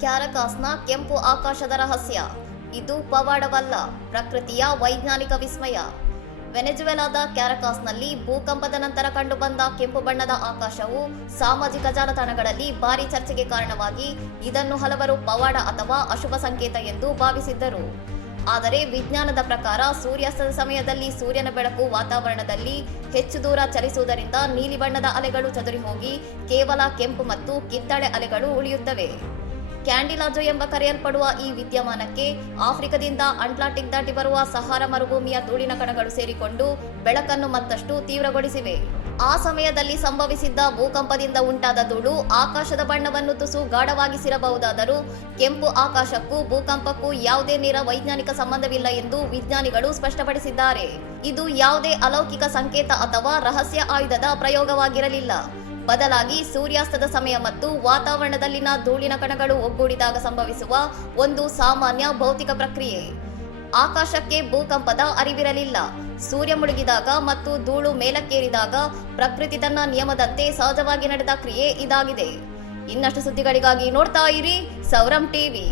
ಕ್ಯಾರಕಾಸ್ನ ಕೆಂಪು ಆಕಾಶದ ರಹಸ್ಯ. ಇದು ಪವಾಡವಲ್ಲ, ಪ್ರಕೃತಿಯ ವೈಜ್ಞಾನಿಕ ವಿಸ್ಮಯ. ವೆನೆಜುವೆಲಾದ ಕ್ಯಾರಕಾಸ್ನಲ್ಲಿ ಭೂಕಂಪದ ನಂತರ ಕಂಡುಬಂದ ಕೆಂಪು ಬಣ್ಣದ ಆಕಾಶವು ಸಾಮಾಜಿಕ ಜಾಲತಾಣಗಳಲ್ಲಿ ಭಾರೀ ಚರ್ಚೆಗೆ ಕಾರಣವಾಗಿ ಇದನ್ನು ಹಲವರು ಪವಾಡ ಅಥವಾ ಅಶುಭ ಸಂಕೇತ ಎಂದು ಭಾವಿಸಿದ್ದರು. ಆದರೆ ವಿಜ್ಞಾನದ ಪ್ರಕಾರ ಸೂರ್ಯಾಸ್ತದ ಸಮಯದಲ್ಲಿ ಸೂರ್ಯನ ಬೆಳಕು ವಾತಾವರಣದಲ್ಲಿ ಹೆಚ್ಚು ದೂರ ಚಲಿಸುವುದರಿಂದ ನೀಲಿ ಬಣ್ಣದ ಅಲೆಗಳು ಚದುರಿ ಹೋಗಿ ಕೇವಲ ಕೆಂಪು ಮತ್ತು ಕಿತ್ತಳೆ ಅಲೆಗಳು ಉಳಿಯುತ್ತವೆ. ಕ್ಯಾಂಡಿಲಾಜೊ ಎಂಬ ಕರೆಯಲ್ಪಡುವ ಈ ವಿದ್ಯಮಾನಕ್ಕೆ ಆಫ್ರಿಕಾದಿಂದ ಅಟ್ಲಾಂಟಿಕ್ ದಾಟಿ ಬರುವ ಸಹಾರಾ ಮರುಭೂಮಿಯ ಧೂಳಿನ ಕಣಗಳು ಸೇರಿಕೊಂಡು ಬೆಳಕನ್ನು ಮತ್ತಷ್ಟು ತೀವ್ರಗೊಳಿಸಿವೆ. ಆ ಸಮಯದಲ್ಲಿ ಸಂಭವಿಸಿದ್ದ ಭೂಕಂಪದಿಂದ ಉಂಟಾದ ಧೂಳು ಆಕಾಶದ ಬಣ್ಣವನ್ನು ತುಸು ಗಾಢವಾಗಿಸಿರಬಹುದಾದರೂ ಕೆಂಪು ಆಕಾಶಕ್ಕೂ ಭೂಕಂಪಕ್ಕೂ ಯಾವುದೇ ನೇರ ವೈಜ್ಞಾನಿಕ ಸಂಬಂಧವಿಲ್ಲ ಎಂದು ವಿಜ್ಞಾನಿಗಳು ಸ್ಪಷ್ಟಪಡಿಸಿದ್ದಾರೆ. ಇದು ಯಾವುದೇ ಅಲೌಕಿಕ ಸಂಕೇತ ಅಥವಾ ರಹಸ್ಯ ಆಯುಧದ ಪ್ರಯೋಗವಾಗಿರಲಿಲ್ಲ. ಬದಲಾಗಿ ಸೂರ್ಯಾಸ್ತದ ಸಮಯ ಮತ್ತು ವಾತಾವರಣದಲ್ಲಿನ ಧೂಳಿನ ಕಣಗಳು ಒಗ್ಗೂಡಿದಾಗ ಸಂಭವಿಸುವ ಒಂದು ಸಾಮಾನ್ಯ ಭೌತಿಕ ಪ್ರಕ್ರಿಯೆ. ಆಕಾಶಕ್ಕೆ ಭೂಕಂಪದ ಅರಿವಿರಲಿಲ್ಲ. ಸೂರ್ಯ ಮುಳುಗಿದಾಗ ಮತ್ತು ಧೂಳು ಮೇಲಕ್ಕೇರಿದಾಗ ಪ್ರಕೃತಿ ತನ್ನ ನಿಯಮದಂತೆ ಸಹಜವಾಗಿ ನಡೆದ ಕ್ರಿಯೆ ಇದಾಗಿದೆ. ಇನ್ನಷ್ಟು ಸುದ್ದಿಗಳಿಗಾಗಿ ನೋಡ್ತಾ ಇರಿ ಸೌರಂ ಟಿವಿ.